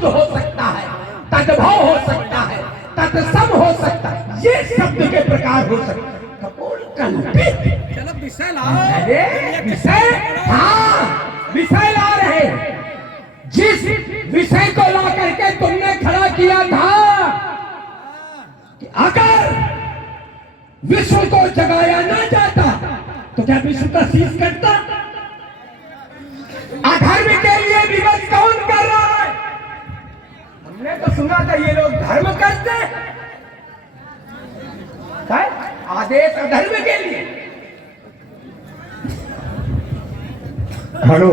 शब्द हो सकता है, तद्भव हो सकता है, तत्सम हो सकता है, ये शब्द के प्रकार हो सकते हैं। कपोल कल्पित। चलो विषय ला। अरे विषय, हाँ विषय ला रहे। जिस विषय को ला करके तुमने खड़ा किया था कि अगर विश्व को जगाया ना जाता तो क्या विश्व का शीश कटता? अधर्म के लिए विवश कौन कर रहा है? हमने तो सुना था ये लोग धर्म करते हैं, आदेश अधर्म के लिए। हेलो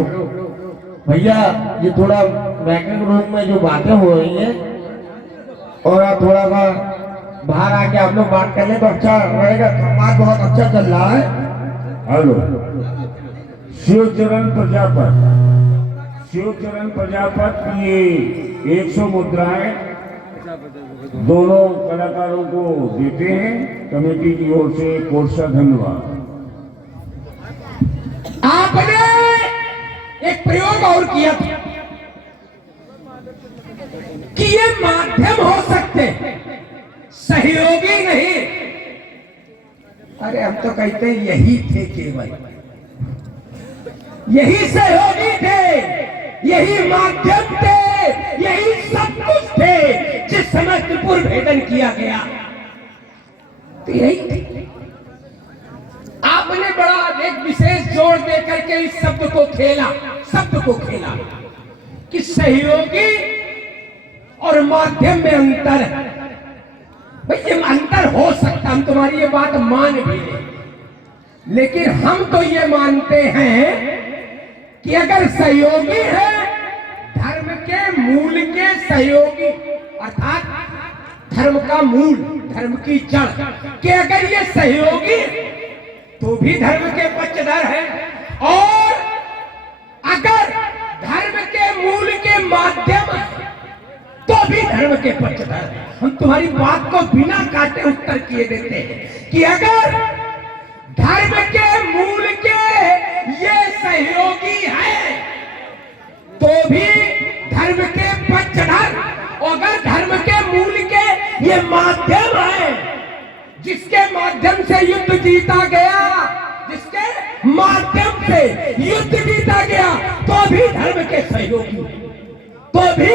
भैया, ये थोड़ा बैकिंग रूम में जो बातें हो रही हैं और आप थोड़ा सा बाहर आके आप लोग बात कर ले तो अच्छा रहेगा। संवाद बहुत अच्छा चल रहा है। हेलो, शिवचरण प्रजापत, शिवचरण प्रजापत की ये 100 मुद्राएं दोनों कलाकारों को देते हैं कमेटी की ओर से। कोर्सा धन्यवाद। आपने एक प्रयोग और किया था कि ये माध्यम हो सकते हैं, सहयोगी नहीं। अरे हम तो कहते हैं यही थे, केवल यही सहयोगी थे, यही माध्यम थे, यही सब कुछ थे। जिस समय त्रिपुर भेदन किया गया तो यही थे। आपने बड़ा एक विशेष जोर दे करके इस शब्द को खेला, शब्द को खेला कि सहयोगी और माध्यम में अंतर है। भाई ये अंतर हो सकता, हम तुम्हारी ये बात मान भी लें, लेकिन हम तो ये मानते हैं कि अगर सहयोगी है धर्म के मूल के सहयोगी, अर्थात धर्म का मूल, धर्म की जड़ कि अगर ये सहयोगी तो भी धर्म के पक्षधर है, और अगर धर्म के मूल के माध्यम तो भी धर्म के पक्षधर है। हम तुम्हारी बात को बिना काटे उत्तर किए देते हैं कि अगर धर्म के मूल के ये सहयोगी है तो भी धर्म के पक्षधर, और अगर धर्म के मूल के ये माध्यम है जिसके माध्यम से युद्ध जीता गया, जिसके माध्यम से युद्ध जीता गया, तो भी धर्म के सहयोगी, तो भी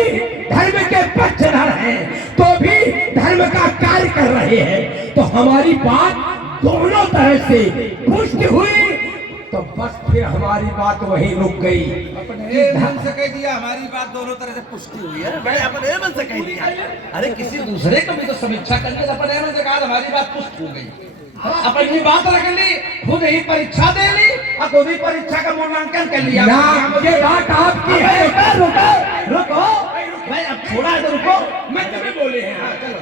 धर्म के पक्षधर हैं, तो भी धर्म का कार्य कर रहे हैं। तो हमारी बात दोनों तरह से पुष्ट हुई, तो बस फिर हमारी बात वहीं रुक गई। अपने मन से कह दिया, हमारी बात दोनों तरह से पुष्टि हुई है। भाई अपने मन से कह दिया, अरे किसी दूसरे को भी तो समीक्षा करके अपने मन से कहा हमारी बात पुष्ट हो गई। अपनी बात रख ली, खुद ही परीक्षा दे ली और खुद ही परीक्षा का मूल्यांकन कर लिया। ये बात आपकी है। रुको रुको रुको भाई अब छोड़ा है तो रुको, मैं कभी बोले हैं। हाँ चलो,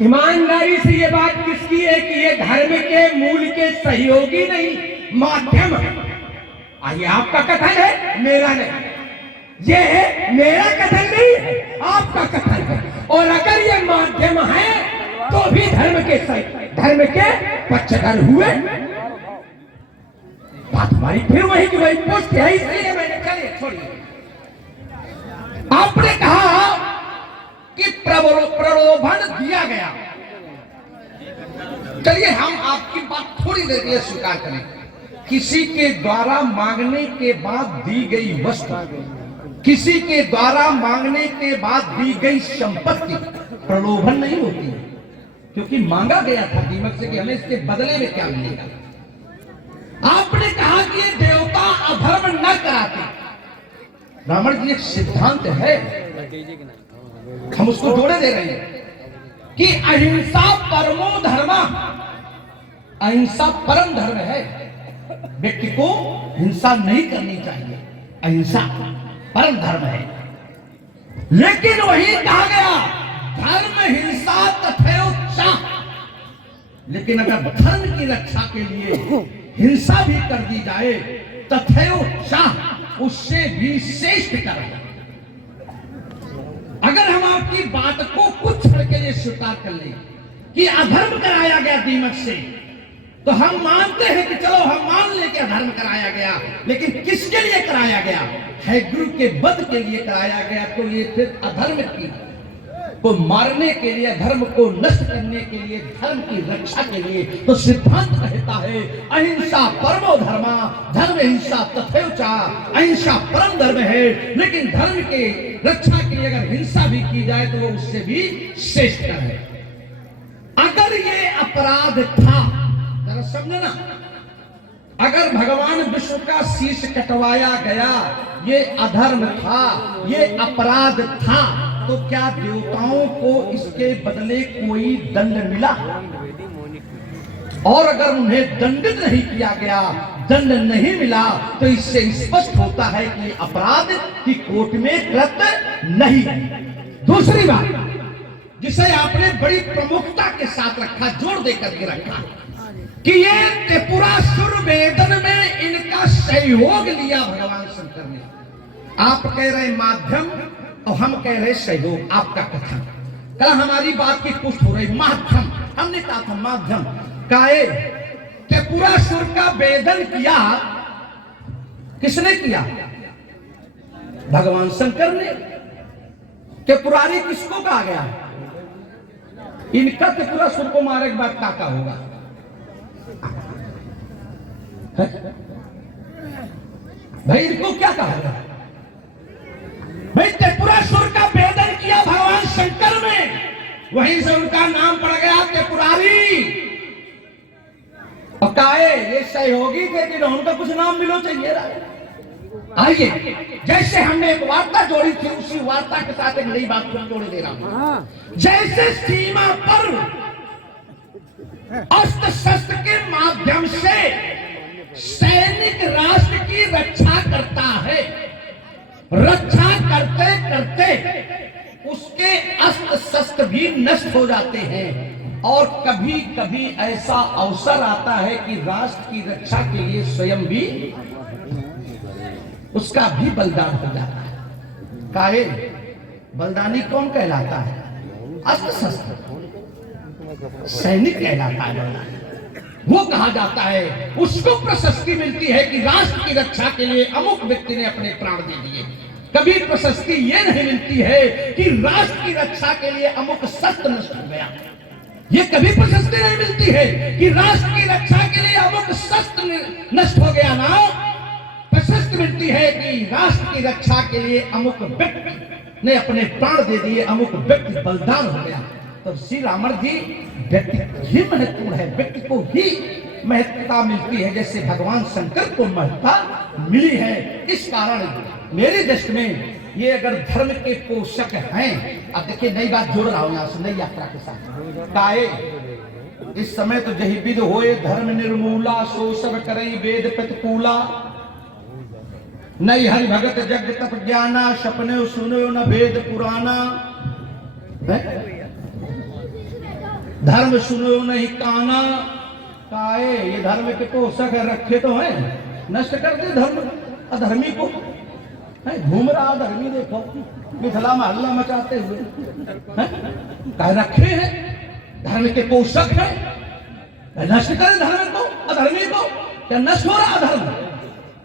ईमानदारी से ये बात किसकी है कि ये धर्म के मूल के सहयोगी नहीं, माध्यम है। ये आपका कथन है, मेरा नहीं। ये है मेरा कथन नहीं है, आपका कथन है। और अगर ये माध्यम है तो भी धर्म के पक्षधर हुए। बात हमारी फिर वही की वही पुष्ट है, इसलिए मैंने चलिए छोड़िए। आपने कहा कि प्रलोभन दिया गया। चलिए हम आपकी बात थोड़ी देर के लिए स्वीकार करें। किसी के द्वारा मांगने के बाद दी गई वस्तु, किसी के द्वारा मांगने के बाद दी गई संपत्ति प्रलोभन नहीं होती है, क्योंकि मांगा गया था दीमक से कि हमें इसके बदले में क्या मिलेगा। आपने कहा कि ये देवता अधर्म न कराते। ब्राह्मण जी एक सिद्धांत है, हम उसको जोड़े दे रहे हैं कि अहिंसा परमो धर्म, अहिंसा परम धर्म है। व्यक्ति को हिंसा नहीं करनी चाहिए, अहिंसा परम धर्म है। लेकिन वही कहा गया धर्म हिंसा तथैव। लेकिन अगर धर्म की रक्षा के लिए हिंसा भी कर दी जाए तथैव, उससे भी श्रेष्ठ कर्म। अगर हम आपकी बात को कुछ क्षण के लिए स्वीकार कर लें कि अधर्म कराया गया दीमक से, तो हम मानते हैं कि चलो हम मान लें कि अधर्म कराया गया, लेकिन किसके लिए कराया गया? है गुरु के वध के लिए कराया गया। तो ये फिर अधर्म को मारने के लिए, धर्म को नष्ट करने के लिए, धर्म की रक्षा के लिए। तो सिद्धांत कहता है अहिंसा परमो धर्मा, धर्म हिंसा तथैव च। अहिंसा परम धर्म है, लेकिन धर्म के रक्षा के लिए अगर हिंसा भी की जाए तो वो उससे भी श्रेष्ठ है। अगर ये अपराध था, जरा समझे ना, अगर भगवान विष्णु का शीश कटवाया गया ये अधर्म था, ये अपराध था, तो क्या देवताओं को इसके बदले कोई दंड मिला? और अगर उन्हें दंडित नहीं किया गया, दंड नहीं मिला, तो इससे स्पष्ट होता है कि अपराध की कोर्ट में कृत नहीं। दूसरी बात जिसे आपने बड़ी प्रमुखता के साथ रखा, जोर देकर के रखा, कि ये त्रिपुरासुर वेदन में इनका सहयोग लिया भगवान शंकर ने। आप कह रहे माध्यम और हम कह रहे सहयोग। आपका कथन कल हमारी बात की पुष्ट हो रही। माध्यम हमने कहा था, माध्यम काहे त्रिपुरासुर का वेदन किया, किसने किया? भगवान शंकर ने। त्रिपुरारी किसको कहा गया? इनका त्रिपुरासुर को मारे के बाद काका होगा। भाई इनको क्या कहा गया? भाई त्रिपुरासुर का वेदन किया भगवान शंकर ने, वहीं से उनका नाम पड़ गया त्रिपुरारी। और काहे ये सहयोगी थे कि उनका कुछ नाम मिलो चाहिए। आइए, जैसे हमने एक वार्ता जोड़ी थी, उसी वार्ता के साथ एक नई बात को जोड़ दे रहा हूं। जैसे सीमा पर अस्त्र शस्त्र के माध्यम से सैनिक राष्ट्र की रक्षा करता है, रक्षा करते करते उसके अस्त्र शस्त्र भी नष्ट हो जाते हैं। और कभी कभी ऐसा अवसर आता है कि राष्ट्र की रक्षा के लिए स्वयं भी उसका भी बलिदान हो जाता है। काहे बलिदानी कौन कहलाता है? अस्त्र शस्त्र सैनिक कहलाता है। वो कहा जाता है, उसको प्रशस्ति मिलती है कि राष्ट्र की रक्षा के लिए अमुक व्यक्ति ने अपने प्राण दे दिए। कभी प्रशस्ति ये नहीं मिलती है कि राष्ट्र की रक्षा के लिए अमुक शस्त्र नष्ट हो गया। ये कभी प्रशस्ति नहीं मिलती है कि राष्ट्र की रक्षा के लिए अमुक शस्त्र नष्ट हो गया। ना प्रशस्ति मिलती है कि राष्ट्र की रक्षा के लिए अमुक व्यक्ति ने अपने प्राण दे दिए, अमुक व्यक्ति बलिदान हो गया। तो श्री रामर जी व्यक्ति ही महत्वपूर्ण है, व्यक्ति को ही महत्वता मिलती है, जैसे भगवान शंकर को महत्वता मिली है। इस कारण मेरी दृष्टि में ये अगर धर्म के पोषक हैं, अब देखिए नई बात जोड़ रहा हूं यहां से, नई यात्रा के साथ। काहे इस समय तो जही विद होए धर्म निर्मूला, सो सब करई वेद प्रतिकूला। नई हरि भगत जग तप ज्ञाना, सपने सुनो न वेद पुराना। धर्म सुनो नहीं काना। काहे ये धर्म के पोषक रखे तो हैं, नष्ट कर दे धर्म अधर्मी को। घूम रहा धर्मी, देखो मिथिला में हल्ला मचाते हुए कह रखे हैं, धर्म के पोषक है, नष्ट करे धर्म को अधर्मी को। क्या नष्ट हो रहा धर्म?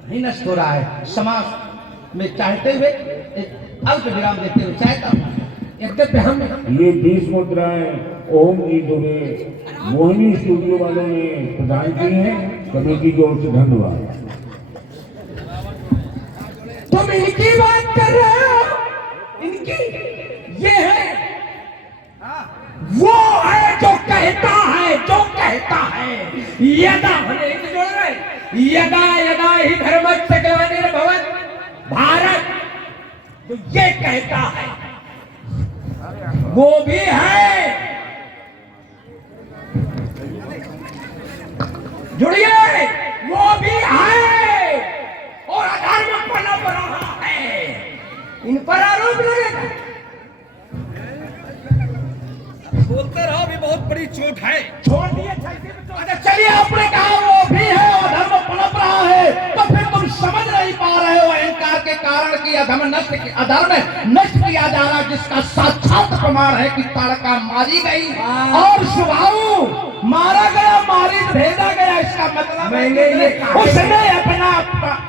नहीं नष्ट हो रहा है। समाज में चाहते हुए एक अल्प विराम देते हुए चाहता हूं हम ये 20 मुद्राएं ओम की दुबे मोहिनी स्टूडियो वालों ने प्रदान की हैं। कमेटी की ओर से धन्यवाद। तुम इनकी बात कर रहे हो? इनकी ये है, वो है जो कहता है, जो कहता है यदा जोड़ रहे, यदा यदा ही धर्मस्य ग्लानिर्भवत् भारत, तो ये कहता है वो भी है। जुड़िए, वो भी है और अधर्म पनप रहा है। इन पर आरोप लगेगा। बोलते रहो, भी बहुत बड़ी चोट है। छोड़ दिए। अच्छा चलिए, आपने कहा वो भी है और धर्म पनप रहा है, तो फिर तुम समझ नहीं पा रहे हो अहंकार के कारण कि अधर्म नष्ट किया जा रहा, जिसका साक्षात प्रमाण है कि ताड़का मारी गई और सुबाहु मारा गया, मारित भेजा गया, इसका मतलब मैंने ये कहा है। उसने अपना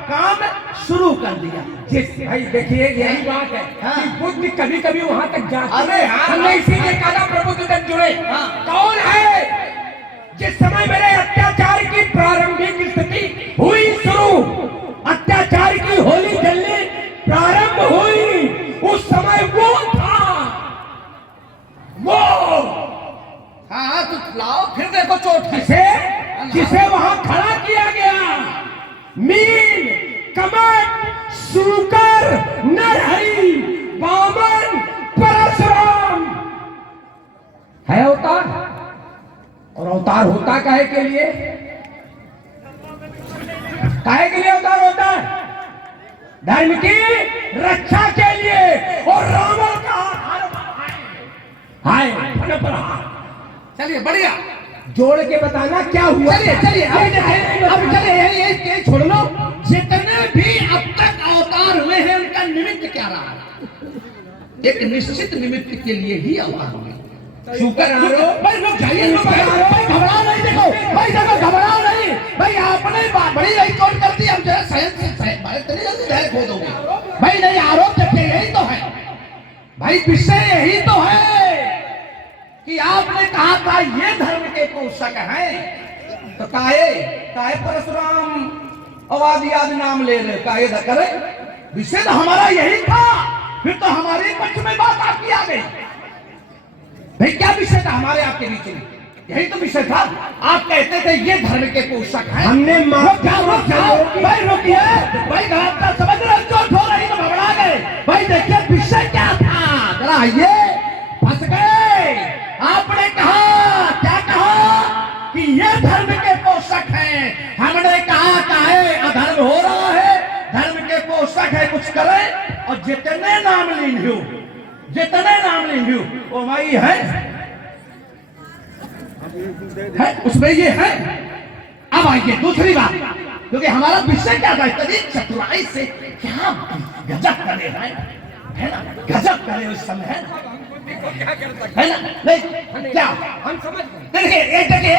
काम शुरू कर दिया। जिस भाई देखिए यही बात है हाँ। कि बुद्ध कभी कभी वहां तक जाते अरे हैं। हाँ, हमने हाँ। इसीलिए कहा प्रबुद्ध तक जुड़े। हाँ। कौन है जिस समय मेरे अत्याचार की प्रारंभिक स्थिति हुई शुरू, अत्याचार की होली जलने प्रारंभ हुई, उस समय वो था, वो हाँ तो लाओ फिर देखो चोट जिसे जिसे वहां खड़ा किया गया। मीन, कमट, सूकर, नरहरि, वामन, परशुराम है अवतार। और अवतार होता काहे के लिए? काहे के लिए अवतार होता है? धर्म की रक्षा के लिए। और रावण का हाय चलिए बढ़िया, जोड़ के बताना क्या हुआ। चलिए चलिए अब चलिए ये छोड़ लो। जितने भी अब तक अवतार हुए हैं उनका निमित्त क्या रहा? एक निश्चित निमित्त के लिए ही अवतार हुए। शुक्र आरो भाई लोग जाइए, भाई घबराओ नहीं, देखो भाई, देखो घबराओ नहीं भाई। आपने बड़ी रही चोट कर दी, हम जो है सहन खो दोगे भाई। नहीं, आरोप देखिए यही तो है भाई, विषय यही तो है कि आपने कहा था ये धर्म के पोषक हैं, तो काहे परशुराम आदि आदि नाम ले रहे, काहे न करे। विषय तो हमारा यही था, फिर तो हमारे पक्ष में बात आपकी आ गई भाई। क्या विषय था हमारे आपके बीच में? यही तो विषय था। आप कहते थे ये धर्म के पोषक हैं। हमने भाई रुकिए भाई, घबरा समझ रहे, चोट हो रही तो घबरा गए भाई। देखिए विषय क्या था, जरा आइए, फंस गए। आपने कहा, क्या कहा कि ये धर्म के पोषक हैं। हमने कहा काहे अधर्म हो रहा है, धर्म के पोषक है, कुछ करें। और जितने नाम लिंग वो वही है उसमें ये है। अब आइए दूसरी बात, क्योंकि हमारा विषय क्या था, इतनी चतुराई से क्या गजब करे है ना, गजब करे उस समय है ना, नहीं क्या हम समझ गए। देखिए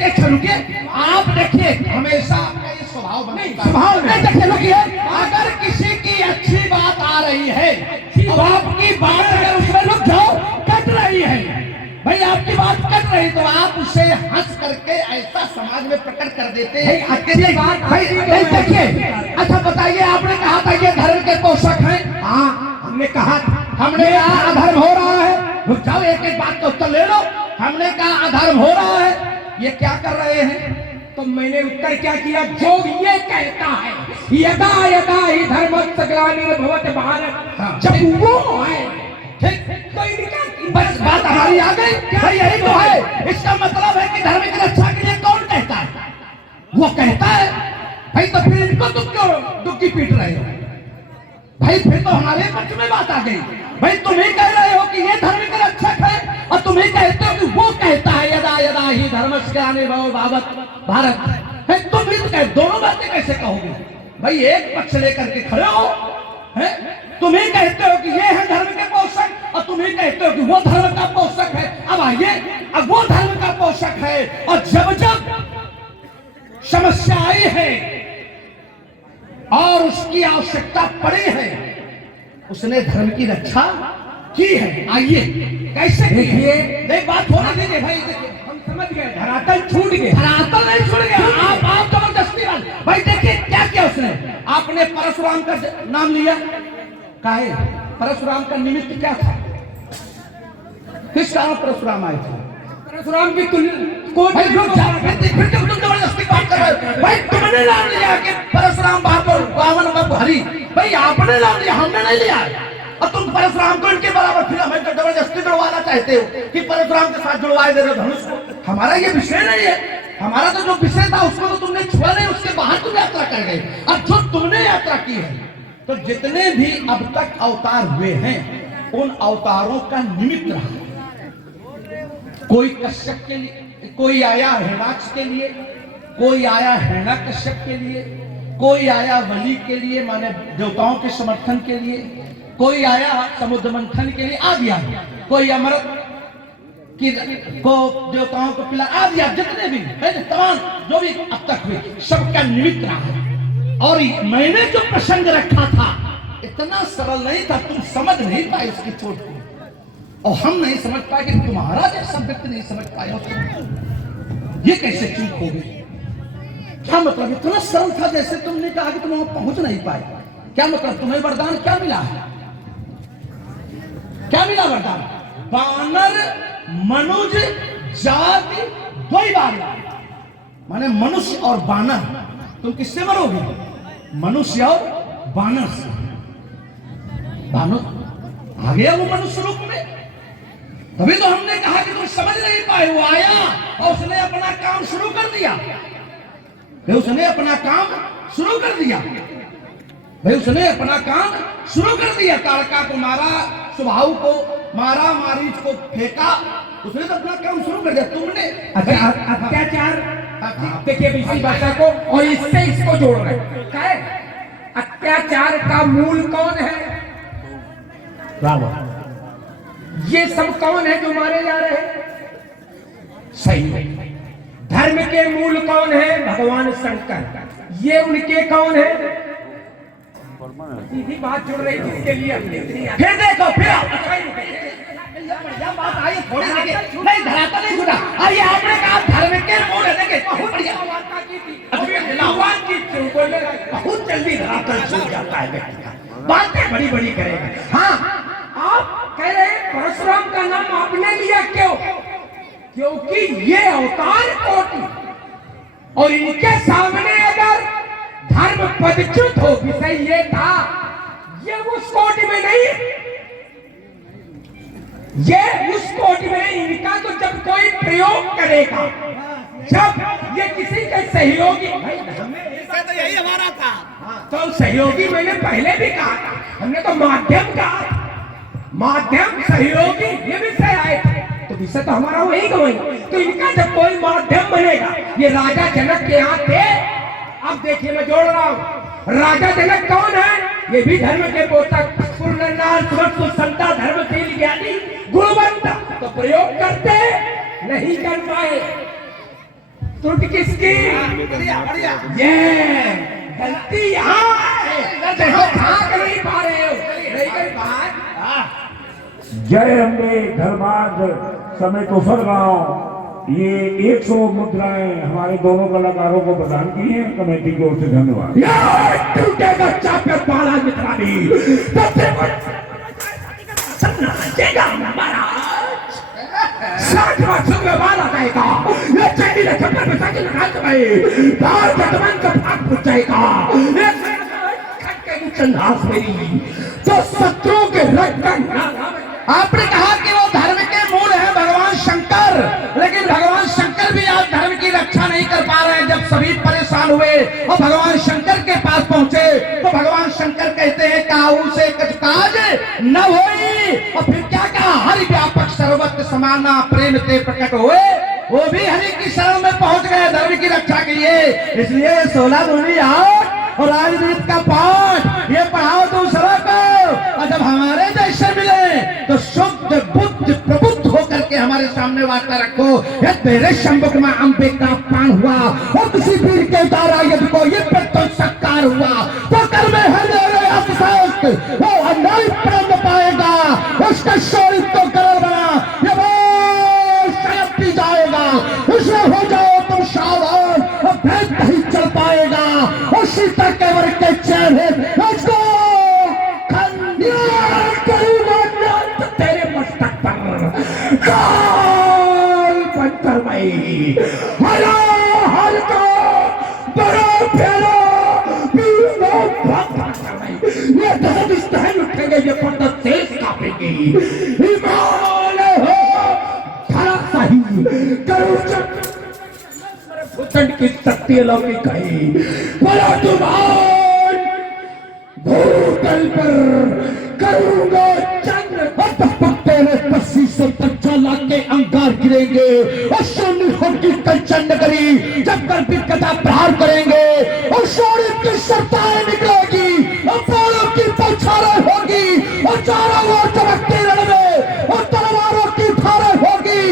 एक रुकिए। आप देखिए हमेशा आपका ये स्वभाव स्वभाव नहीं, देखिए रुकिए। अगर किसी की अच्छी बात आ रही है तो आपकी बात अगर उसमें रुक जाओ, कट रही है भाई, आपकी बात कट रही, तो आप उसे हंस करके ऐसा समाज में प्रकट कर देते हैं। अच्छी बात भाई नहीं, देखिए अच्छा बताइए, आपने कहा था ये धर्म के पोषक हैं। हाँ हमने कहा था। हमने कहा अधर्म हो रहा है, रुक जाओ, एक एक बात का उत्तर ले लो। हमने कहा अधर्म हो रहा है, ये क्या कर रहे हैं? तो मैंने उत्तर क्या किया? जो ये कहता है यदा यदा ही धर्म ग्लानिर्भवत भारत, हाँ। जब वो है ठीक, तो इनका बस बात हमारी आ गई भाई, यही तो है। इसका मतलब है कि धर्म की रक्षा के लिए कौन कहता है? वो कहता है भाई, तो फिर इनको तुम क्यों दुखी पीट रहे हो भाई? फिर तो हमारे पक्ष में बात आ गई भाई। तुम ही कह रहे हो कि ये धर्म के रक्षक है, और तुम ही कहते हो कि वो कहता है यदा यदा ही धर्मस्य भारत है। तुम भी तो कह, दोनों बातें कैसे कहोगे भाई? एक पक्ष लेकर के खड़े हो है। तुम ही कहते हो कि ये है धर्म के पोषक, और तुम ही कहते हो कि वो धर्म का पोषक है। अब आइए, अब वो धर्म का पोषक है, और जब जब समस्या आई है और उसकी आवश्यकता पड़ी है, उसने धर्म की रक्षा की है। आइए कैसे की है? देखिए, नहीं बात होने दीजिए भाई, देखिए हम समझ गए, धरातल छूट गए। धरातल नहीं छूट गया। आप जबरदस्ती भाई, देखिए क्या किया उसने। आपने परशुराम का नाम लिया, काहे? परशुराम का निमित्त क्या था? किस कारण परशुराम आए थे? परशुराम की फिर तुम जबरदस्ती बात कर रहे हो भाई। तुमने नाम लिया कि परशुराम बावन हरी, भाई आपने नाम लिया, हमने नहीं लिया। और तुम परशुराम को इनके बराबर फिर हमें जबरदस्ती जुड़वाना चाहते हो कि परशुराम के साथ जुड़वाए दे रहे हो धनुष को। हमारा ये विषय नहीं है। हमारा तो जो विषय था उसको तो तुमने छुआ नहीं, उसके बाहर तुम यात्रा कर गए। अब जो तुमने यात्रा की है, तो जितने भी अब तक अवतार हुए हैं, उन अवतारों का निमित्त रहा। कोई कश्यप के लिए, कोई आया हिरणाक्ष के लिए, कोई आया हिरण्यकश्यप के लिए, कोई आया बलि के लिए, माने देवताओं के समर्थन के लिए, कोई आया समुद्र मंथन के लिए, आ गया। कोई अमृत कि को देवताओं को पिला आदि जितने भी है तमाम जो भी अब तक हुए सबका निमित्त रहा है। और मैंने जो प्रसंग रखा था इतना सरल नहीं था, तुम समझ नहीं पाए उसकी चोट को, और हम नहीं समझ पाए कि तुम्हारा जैसा व्यक्ति नहीं समझ पाया तो ये कैसे चूक हो गई। क्या मतलब इतना सरल था जैसे तुमने कहा कि तुम वहां पहुंच नहीं पाए। क्या मतलब तुम्हें वरदान क्या मिला है? क्या मिला वरदान? वानर मनुज जाति दो ही बार, माने मनुष्य और वानर। तुम किससे मरोगे? मनुष्य और वानर से। वानर आ गया वो मनुष्य रूप में, तभी तो हमने कहा कि तुम समझ नहीं पाए। वो आया और उसने अपना काम शुरू कर दिया। उसने अपना काम शुरू कर दिया भाई, उसने अपना काम शुरू कर दिया। तारका को मारा, सुबाहु को मारा, मारीच को फेंका, उसने तो अपना काम शुरू कर दिया। तुमने अत्याचार, देखिए इसी भाषा को और इससे इसको जोड़ रहे हैं। क्या है? अत्याचार का मूल कौन है? रावण। ये सब कौन है जो मारे जा रहे हैं? सही है। धर्म के मूल कौन है? भगवान शंकर। ये उनके कौन है? सीधी बात जुड़ रही जिसके लिए फिर देखो, फिर बात आई थोड़ी नहीं, धराता नहीं छूटा। और ये आपने कहा धर्म के मूल है, देखिए बहुत बढ़िया भगवान की बहुत जल्दी धरातल छूट जाता है व्यक्ति का, बातें बड़ी बड़ी करेगा। हाँ, आप कह रहे हैं परशुराम का नाम आपने लिया क्यों? क्योंकि ये अवतार कोटि और इनके सामने अगर धर्म पदच्युत हो, विषय ये था, ये उस कोटि में नहीं, ये उस कोटि में नहीं। इनका तो जब कोई प्रयोग करेगा, जब ये किसी के सहयोगी, तो यही हमारा था। तो सहयोगी मैंने पहले भी कहा था, हमने तो माध्यम कहा था, माध्यम सहयोगी ये विषय आए थे, तो विषय तो हमारा वही गई। तो इनका जब कोई माध्यम बनेगा, ये राजा जनक के यहाँ थे। अब देखिए मैं जोड़ रहा हूँ, राजा जनक कौन है? ये भी धर्म के पोषक, संता, धर्मशील, ज्ञानी, गुणवंत। तो प्रयोग करते नहीं कर पाए, त्रुटि किसकी? ये गलती यहाँ है, भाग नहीं पा रहे हो, नहीं कर पा। जय अम्बे धर्मार्थ समेत उफर गांव, ये 100 मुद्राएं हमारे दोनों कलाकारों को प्रदान की हैं कमेटी की ओर से। धन्यवाद। टूटेगा चापर पाला मित्रानी, महाराज 60 वर्षों में वाला जाएगा, ये चैनी ने थप्पड़ में साकी निकाल के भाई बाहर वर्तमान का भाग पूछ जाएगा। चंदास मेरी तो शत्रुओं के रक्त। आपने कहा कि वो धर्म के मूल है भगवान शंकर, लेकिन भगवान शंकर भी आज धर्म की रक्षा नहीं कर पा रहे हैं। जब सभी परेशान हुए और भगवान शंकर के पास पहुंचे तो भगवान शंकर कहते हैं काऊ से कुछ काज न होई। और फिर क्या कहा? हरि व्यापक सर्वत्र समाना प्रेम से प्रकट हुए, वो भी हरि की शरण में पहुंच गए धर्म की रक्षा के लिए। इसलिए 16 दूनी आओ और राजनीति का पाठ ये पढ़ाओ दूसरों को, और जब हमारे जैसे मिले तो शुद्ध बुद्ध प्रबुद्ध होकर के हमारे सामने वार्ता रखो। ये तेरे शंभुक में अंबे का पान हुआ और किसी वीर के द्वारा यदि को ये तो सत्कार हुआ तो कर में हर वो अन्याय प्रेम पाएगा, उसका शौर्य तो करोड़ बना ये शायद पी जाएगा। उसमें हो जाओ तुम सावधान और भेद नहीं चल पाएगा। और सीता के वर्ग के चेहरे उसको तेरे मस्तक पर काल पत्थर में हरा हर को बड़ा फेरो ये दर्द स्टैंड उठेंगे, ये पत्थर तेज कांपेंगे। हिमालय हो धरा सही भूषण की शक्ति अलौकिक है। बड़ा तूफान भूतल पर करूंगा चंद्र तेरे पसी से पंचाला के अंगार गिरेंगे और सोनी होगी कंचन नगरी जब गर्भित कथा प्रहार करेंगे और शौर्य की सत्ताएं निकलेगी और बालों की बौछारें होगी और चारों ओर चमकते रणवे और तलवारों की धारें होगी।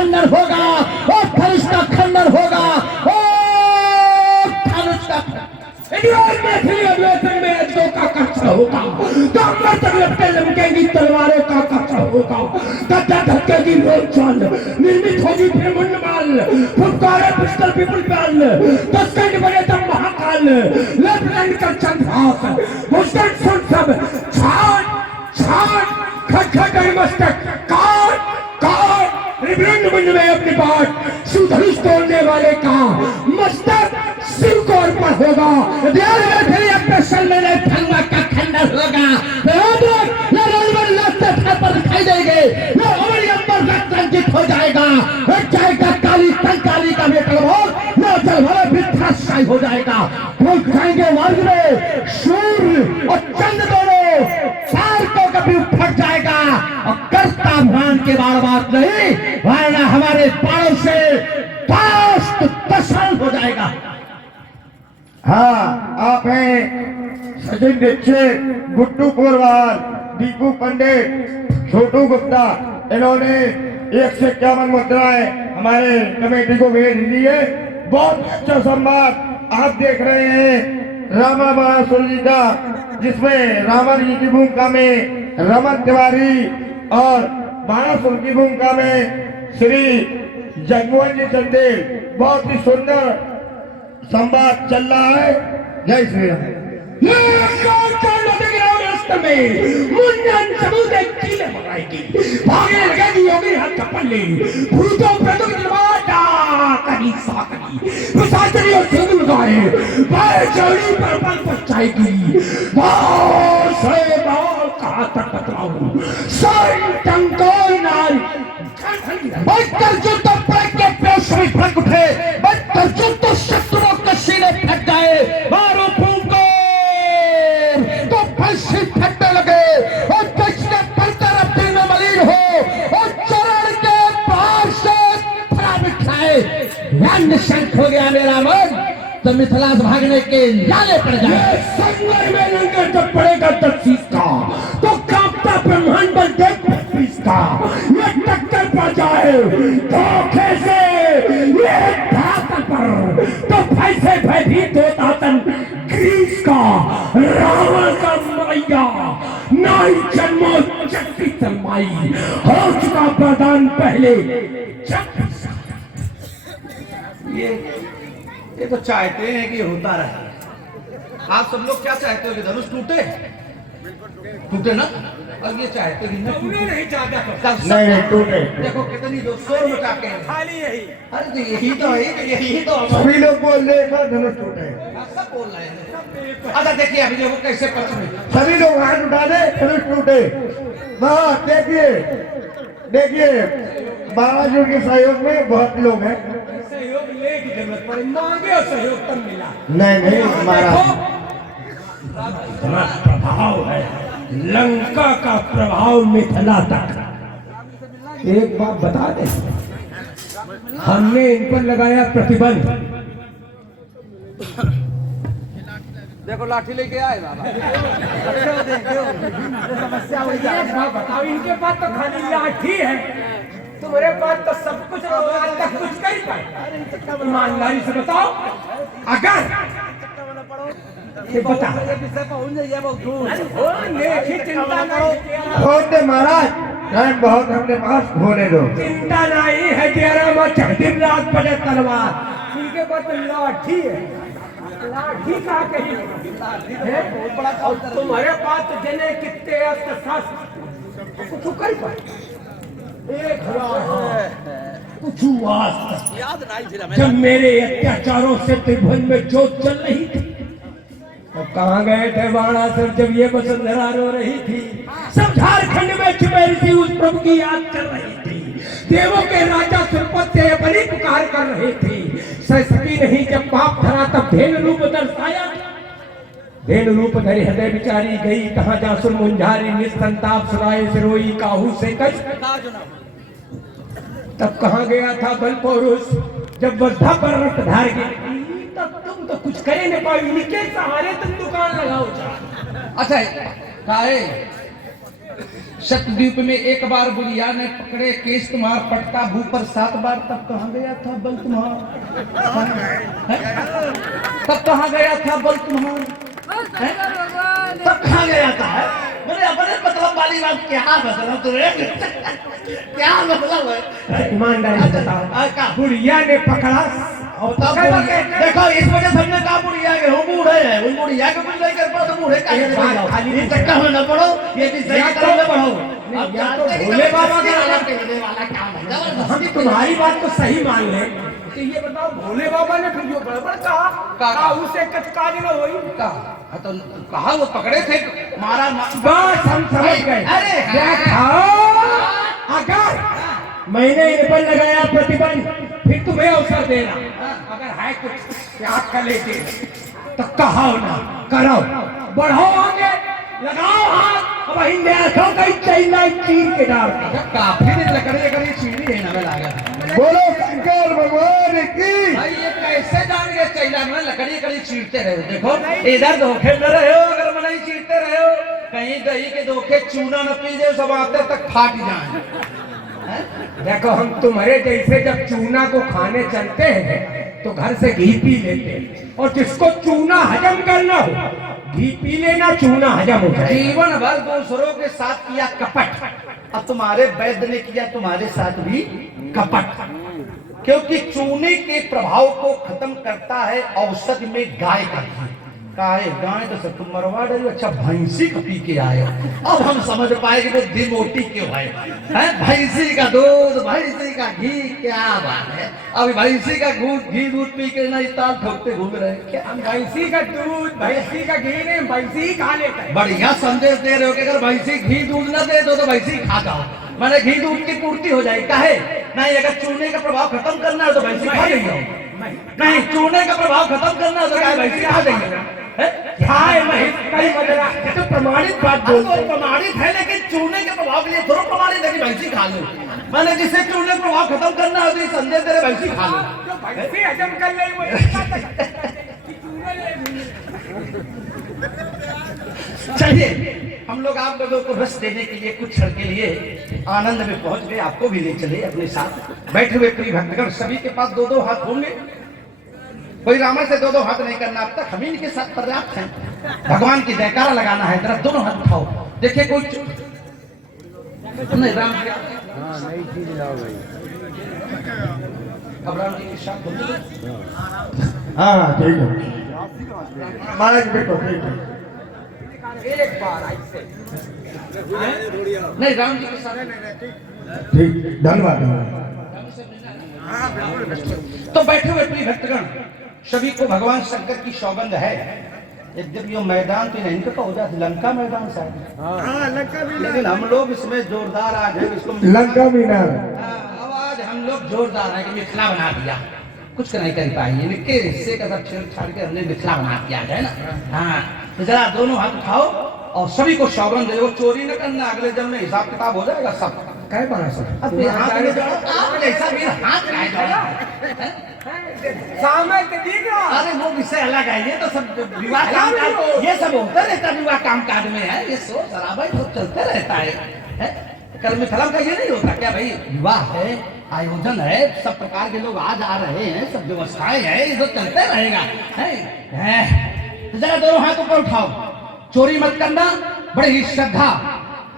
खंडन होगा, और धनुष का खंडन होगा, और धनुष का में अजगों का कत्ल होगा, कमर तक लपटे लमकेंगी तलवारों का कत्ल होगा, गद्दा धक्केगी रोड चाल, निर्मित होगी फिर मुंडमाल, फुटकारे पिस्टल पीपल पाल, 10 घंटे बने तब महाकाल, लेफ्टिनेंट का चंद्रहास, मुस्टन सुन सब, छाट छाट खटखट मस्तक, काट काट रिबरंड मुंड में अपनी बाट, सुधनुष तोड़ने वाले का मस्तक शिव को अर्पण होगा, ध्यान में फिर अपने सलने धनवा का खंडन होगा, पर दिखाई देंगे, रंजित हो जाएगा, जाएगा काली कंकाली का भी हो जाएगा, भूल जाएंगे वर्ग में सूर्य और चंद्र दोनों चार को कभी फट जाएगा, और कर्ता भगवान के बार बात नहीं, वरना हमारे बाणों से पास्ट दशल हो जाएगा। हाँ, आप हैं सचिन दीक्षित, गुड्डू पोरवाल, दीपू पंडित, छोटू गुप्ता, इन्होंने 151 मुद्राएं हमारे कमेटी को भेज दी है। बहुत अच्छा संवाद आप देख रहे हैं रामा बाणासुर जी का, जिसमें रावण जी की भूमिका में रमन तिवारी और बाणासुर की भूमिका में श्री जगमोहन जी चंदेल। बहुत ही सुंदर संवाद चल रहा है। जय श्री राम। मुंडन समुद्र कीले बनाएगी, भागे लगेगी योगी हाथ कपल्ले, भूतों प्रतुक निर्माता करी साकरी, प्रसादरी और सिंदूर गाए, बाय चौड़ी पर पल पहुंचाएगी, बाल से बाल कहाँ तक बतलाऊं, सन टंकोर नारी, बचकर जो तो प्रग के पेशवी फट उठे, बचकर जो तो शत्रुओं के सीने फट गए, मारो फूंको तो फंसी फटने लगे, और दक्षिण पर तरफ दिन में मलिन हो, और चरण के पार से थरा बिठाए, रंग शंख हो गया मेरा मन, तो मिथिला से भागने के लाले पड़ जाए। संगर में लंगर जब पड़ेगा 10 का, तो कांपता ब्रह्मांड बल देख 25 का, ये टक्कर पड़ जाए धोखे से ये धरातल पर, तो पैसे भयभीत होता तन ग्रीस का, रावण का मैया नाई जन्मो शक्ति तलमाई, हो चुका प्रदान पहले ये तो चाहते हैं कि होता रहे। आप सब लोग क्या चाहते हो कि धनुष टूटे? टूटे ना, और ये चाहते कि न टूटे। नहीं चाहता नहीं टूटे। देखो कितनी लोग शोर मचाते हैं, खाली यही। अरे तो यही तो है, यही तो सभी लोग बोल रहे हैं धनुष टूटे, सब बोल रहे हैं। अच्छा देखिए अभी देखो कैसे पक्ष में सभी लोग हाथ उठा दे, धनुष टूटे। हाँ देखिए देखिए, बाणासुर के सहयोग में बहुत लोग हैं। सहयोग ले की जरूरत पड़े, मांगे और सहयोग तब मिला। नहीं महाराज, इतना प्रभाव है, लंका का प्रभाव मिथिला तक। एक बात बता दे, हमने इन पर लगाया प्रतिबंध। देखो लाठी लेके आए बाबा। समस्या हो जाए। बताओ, इनके पास तो खाली लाठी है, तुम्हारे पास तो सब कुछ, आज तक कुछ नहीं पाया। ईमानदारी से बताओ, अगर ये बता चिंता नहीं महाराज, टाइम बहुत हमने पास, होने दो। चिंता नहीं है, दिन रात बजे तलवार, इनके पास तो लाठी है, लाठी का कहीं है, और तुम्हारे पास तो जने कितने अस्त्र शस्त्र कुछ कर पाए। एक कुछ याद नहीं, जब मेरे अत्याचारों से त्रिभुवन में जोत चल रही थी, तब कहाँ गए थे बाणासुर जब ये वसुंधरा रो रही थी? सब झारखंड में छुपे ऋषि उस प्रभु की याद कर रही थी, देवों के राजा सुरपत से अपनी पुकार कर रहे थे। सह सकी नहीं जब पाप धरा, तब धेनु रूप दर्शाया, धेनु रूप धरी हृदय बिचारी गई, कहाँ जासुर मुंझारी निस्संताप सुनाए सिरोई काहू से कश। तब कहाँ गया था बल पौरुष जब वृद्धा पर रक्त धार गई? तब तुम तो कुछ करे न पाओ, इनके सहारे तुम दुकान लगाओ। अच्छा काहे सतद्वीप में एक बार बुढ़िया ने पकड़े केस तुम्हार पटका भू पर 7 बार, तब कहाँ गया था बल तुम्हार? तब कहाँ गया था बल तुम्हार? तब कहाँ गया था? मैंने अपने मतलब वाली बात क्या मतलब तुम्हें क्या मतलब है? ईमानदारी से बताओ, बुढ़िया ने पकड़ा और तब देखो इस वजह से हमने कहा बुढ़िया के हो बूढ़े है, उन बुढ़िया के कुछ नहीं कर पाओ तो बूढ़े का ये चक्कर में न पड़ो, ये भी सही तरह में बढ़ो। अब या तो भोले बाबा के वाला काम है। हम तुम्हारी बात तो सही मान ले, तो ये बताओ भोले बाबा ने फिर जो गड़बड़ कहा उसे कचकाज न होई कहा तो कहा वो पकड़े थे मारा बस हम समझ गए। अरे देखो अगर मैंने इन पर लगाया प्रतिबंध, फिर तुम्हें अवसर देना, अगर है कुछ प्यार कर लेते तो कहो ना करो, बढ़ो आगे, लगाओ हाथ, अब हिंदे आंखों का चाइना चीर के डाल काफी दिन लकड़ी चीनी है ना मैं लागा। बोलो शंकर भगवान की। भाई ये कैसे जान गए चाइना में लकड़ी चीरते रहे हो? देखो इधर धोखे न रहे हो, अगर मलाई चीरते रहे हो, कहीं दही के धोखे चूना न पी जाए, सब आते तक फाट जाए। देखो हम तुम्हारे जैसे जब चूना को खाने चलते हैं तो घर से घी पी लेते हैं, और जिसको चूना हजम करना हो घी पी लेना, चूना हजम हो जाए। जीवन भर दूसरों के साथ किया कपट, अब तुम्हारे वैद्य ने किया तुम्हारे साथ भी कपट, क्योंकि चूने के प्रभाव को खत्म करता है औषधि में गाय का घी। गाय तो सब तुम मरवा रहे हो, अच्छा भैंसी का पी के आए हो। अब हम समझ पाए कि बुद्धि मोटी क्यों है। भैंसी का दूध, भैंसी का घी, क्या बात है। अभी भैंसी का घी दूध पी के ना ताल ठोकते घूम रहे हैं क्या? भैंसी का दूध, भैंसी का घी नहीं, भैंसी ही खा लेते हैं। बढ़िया संदेश दे रहे हो कि अगर भैंसी घी दूध न दे दो तो भैंसी खा जाओ, मैंने घी दूध की पूर्ति हो जाएगी। काहे नहीं, अगर चूने का प्रभाव खत्म करना है तो भैंसी खा जाइए, नहीं चूने का प्रभाव खत्म करना है तो क्या भैंसी खा जाइए? तो प्रमाणित बात बोलते हैं। प्रमाणित है, लेकिन चूने के प्रभाव के लिए थोड़ा प्रमाणित है कि भैंसी खा लो। मैंने जिसे चूने का प्रभाव खत्म करना है तो ये संदेश दे रहे भैंसी खा लो। भैंसी हजम कर ले वो चलिए हम लोग आप लोगों को रस देने के लिए कुछ क्षण के लिए आनंद में पहुंच गए, आपको भी ले चले अपने साथ। बैठे हुए प्रिय भक्तगण सभी के पास 2-2 हाथ होंगे, कोई रामा से 2-2 हाथ नहीं करना, अब तक हम इनके साथ पर्याप्त हैं। भगवान की जयकारा लगाना है, जरा दोनों हाथ उठाओ। देखिए कोई नहीं राम जी, नई चीज लाओ भाई। अब राम जी के साथ बोलिए। हाँ ठीक है महाराज बेटो ठीक है। एक बार ऐसे नहीं राम जी के साथ ठीक, धन्यवाद। तो बैठे हुए प्रिय भक्तगण सभी को भगवान शंकर की सौगंध है। जब ये मैदान तो नहीं तो हो जाए लंका मैदान शायद, लेकिन हम लोग इसमें जोरदार आज है, इसको लंका मीनार। अब आज हम लोग जोरदार है कि मिथिला बना दिया, कुछ नहीं कर पाएंगे, इनके हिस्से का सब छेड़छाड़ के हमने मिथिला बना दिया है ना। हाँ तो जरा दोनों हाथ उठाओ और सभी को सौगंध दे दो, चोरी न करना, अगले जन्म में हिसाब किताब हो जाएगा सब। कह बना सब अब हाथ में जोड़ो, आप जैसा भी हाथ नहीं जोड़ा। सामने तो दिख रहा। अरे वो विषय अलग है, ये तो सब विवाह काम काज, ये सब होता रहता विवाह काम काज में है, ये शोर शराबा सब चलते रहता है। कल मिथिला का ये नहीं होता क्या भाई, विवाह है, आयोजन है, सब प्रकार के लोग आज आ रहे हैं, सब व्यवस्थाएं है, ये सब चलते रहेगा। तो जरा दोनों हाथ ऊपर उठाओ, चोरी मत करना, बड़ी ही श्रद्धा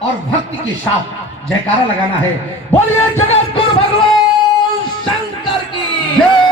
और भक्ति के साथ जयकारा लगाना है। बोलिए जगत गुरु भगवान शंकर की जय।